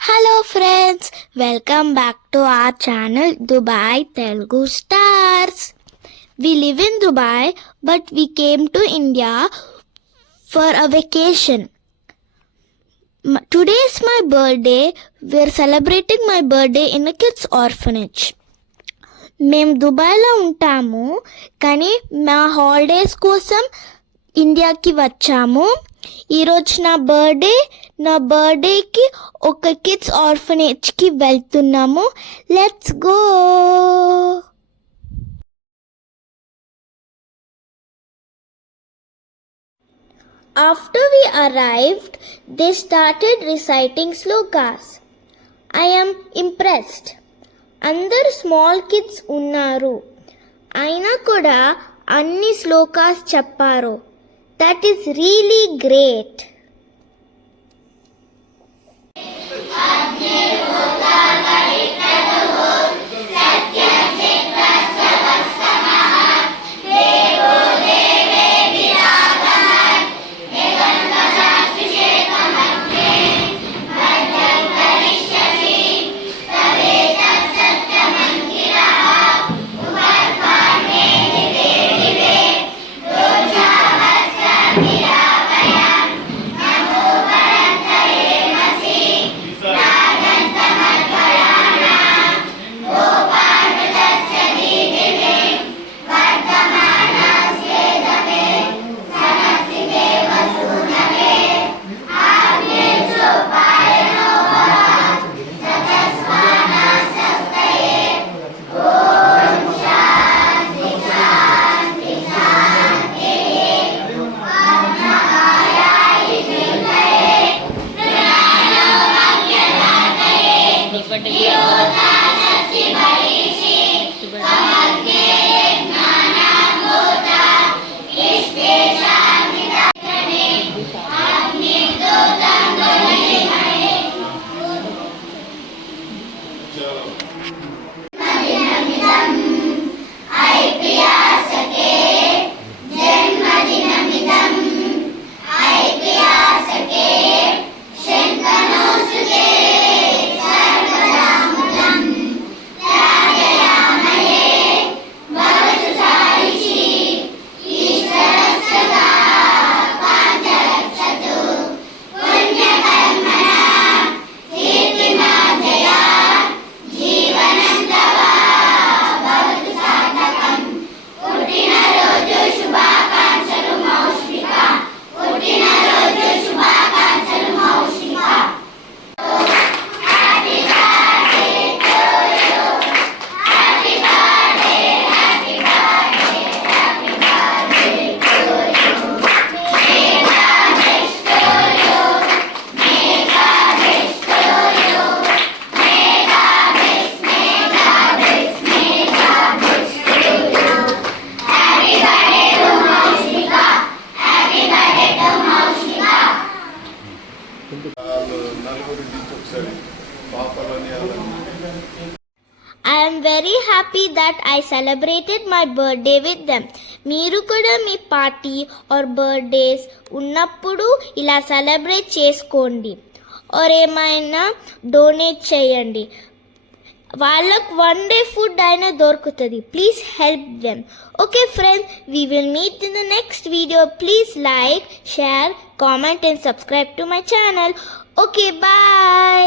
Hello friends, welcome back to our channel Dubai Telugu Stars. We live in Dubai but we came to India for a vacation. Today is my birthday. We are celebrating my birthday in a kids orphanage. మేము దుబాయ్లో ఉంటాము కానీ మా హాలిడేస్ కోసం ఇండియాకి వచ్చాము. ఈరోజు నా బర్త్డేకి ఒక కిడ్స్ ఆర్ఫనేజ్కి వెళ్తున్నాము. Let's go. After we arrived, they started reciting slokas. I am impressed. అందరు స్మాల్ కిడ్స్ ఉన్నారు, అయినా కూడా అన్ని శ్లోకాస్ చెప్పారు. That is really great. I am very happy that I celebrated my birthday with them. మీరు కూడా మీ పార్టీ ఆర్ బర్త్డేస్ ఉన్నప్పుడు ఇలా సెలబ్రేట్ చేసుకోండి ఆర్ ఏమైనా డొనేట్ చేయండి. వాళ్ళకు 1 day ఫుడ్ అయినా దొరుకుతుంది. Please help them. Okay friends, we will meet in the next video. Please like, share, comment and subscribe to my channel. Okay, bye.